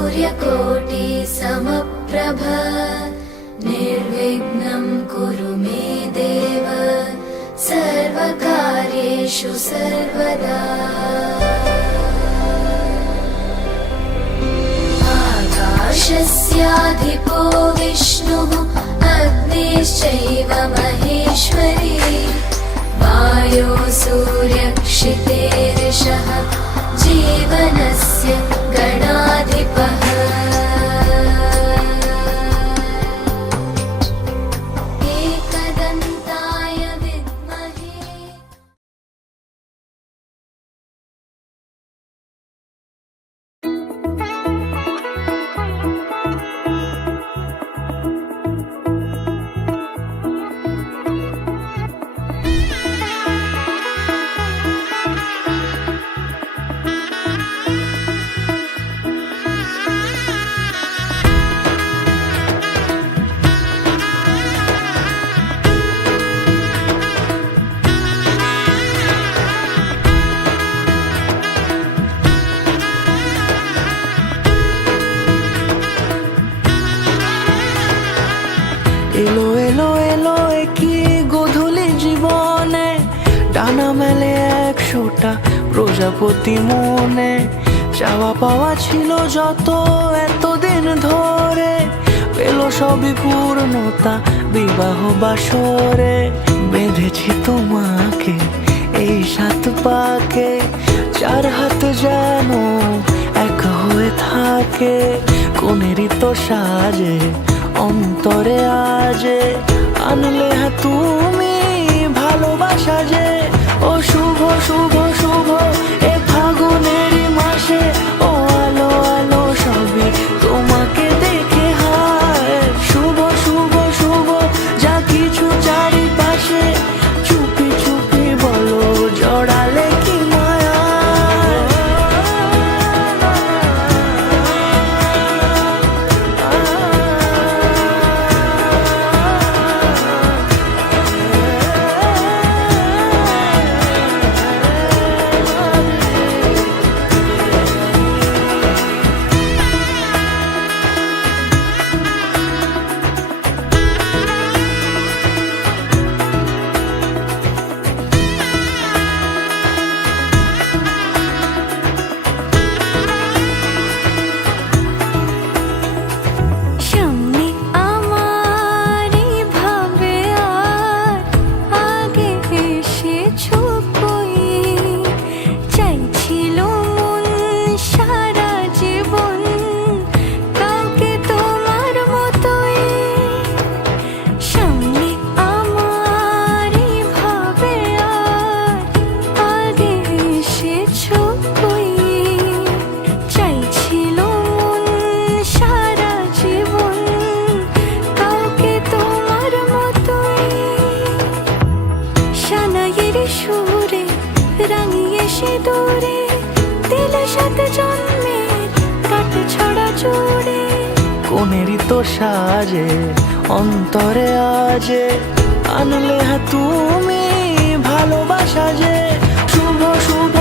सूर्यकोटि समप्रभ निर्विघ्नं कुरु मे देव सर्वकार्येषु सर्वदा। आकाशस्याधिपो विष्णुः अग्निश्चैव महेश्वरी वायो सूर्यक्षितेरिषः जीवनस्य गणाधिपः। एकदन्ताय विद्महे। এলো এলো এলো কি গোধূলি জীবনে ডানা মেলে 100টা প্রজাপতি মনে। চাওয়া পাওয়া ছিল যত এতদিন ধরে পেল সবই পূর্ণতা বিবাহ বাসরে। বেঁধেছি তোমাকে এই 7 পাকে 4 হাত যেন এক হয়ে থাকে। কোনেরই তো সাজে অন্তরে আজে আনলে তুমি ভালোবাসা যে। ও শুভ শুভ শুভ এ ফাগুনেরই মাসে ও আলো আলো সবই তোমাকে দেখে হায়। শুভ শুভ শুভ যা কিছু চারিপাশে চুপি চুপি বলো জড়ালে কি মায়া। কোনেরই তো সাজে অন্তরে আজে আনলে তুমি ভালোবাসা যে। শুভ শুভ